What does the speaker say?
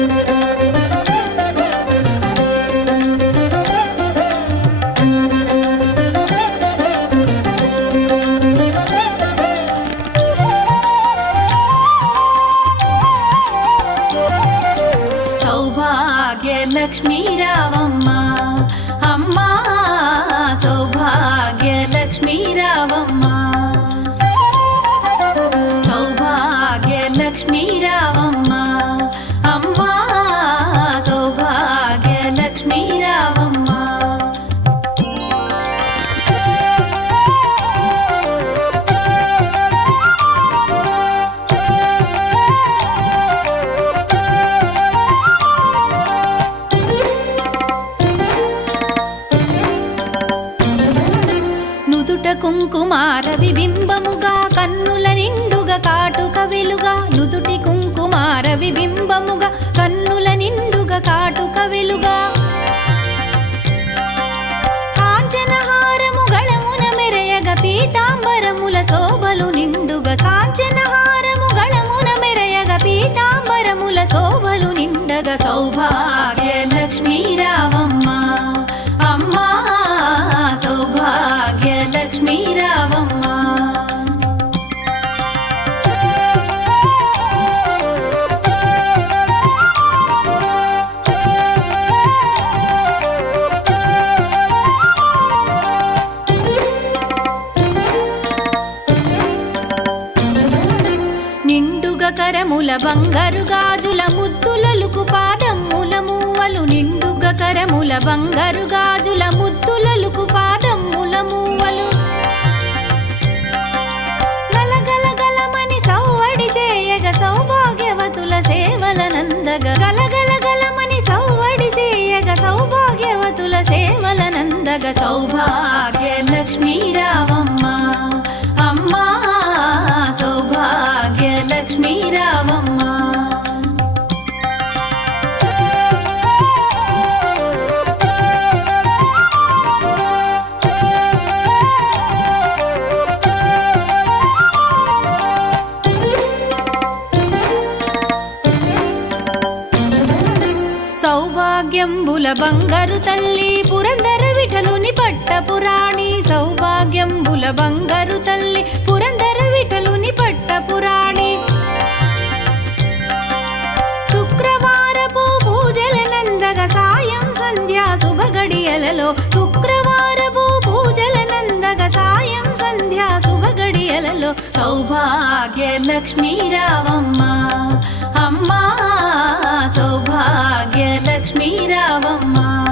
లక్ష్మీ రావమ్మ అమ్మా సౌభాగ్య లక్ష్మీ రావమ్మ సౌభాగ్య లక్ష్మీ రావమ్మ అమ్మా సౌభాగ్య లక్ష్మీ రావమ్మ కుంకుమార విబింబముగా కన్నుల నిండుగా కాటుక వెలుగా నుదుటి కుంకుమార విబింబముగా కన్నుల నిండుగా కాటుక వెలుగా కాంచనహారము గళమున మెరయగ పీతాంబరముల శోభలు నిండుగా కాంచనహారము గళమున మెరయగ పీతాంబరముల శోభలు నిండగా సౌభాగ్య లక్ష్మీ రావమ్మ అమ్మా సౌభాగ్య లక్ష్మీ రావమ్మ నిండుగ కరముల బంగారు గాజుల ముద్దులలుకు పాదమ్ముల మూవలు నిండుగ కరముల బంగారు గాజుల ముద్దులలుకు పాదమ్ముల మూవలు గలగల గలమని సౌవడి చేయగ సౌభాగ్యవతుల సేవల నందగ గలగల గలమని సౌవడి చేయగ సౌభాగ్యవతుల సేవల నందగ సౌభాగ్య లక్ష్మీ రావమ్మ అమ్మా సౌభాగ్య లక్ష్మీ రావమ్మ సౌభాగ్యంబుల బంగారు తల్లి పురందర విఠలుని పట్టపురాణి సౌభాగ్యంబుల బంగారు తల్లి పురందర విఠలుని పట్టపురాణి శుక్రవారపు పూజల నందగ సాయం సంధ్యా శుభగడియలలో శుక్రవారపు పూజల నందగ సాయం సంధ్యా శుభగడియలలో సౌభాగ్య లక్ష్మీ రావమ్మ అమ్మా సౌభాగ్య లక్ష్మీ రావమ్మ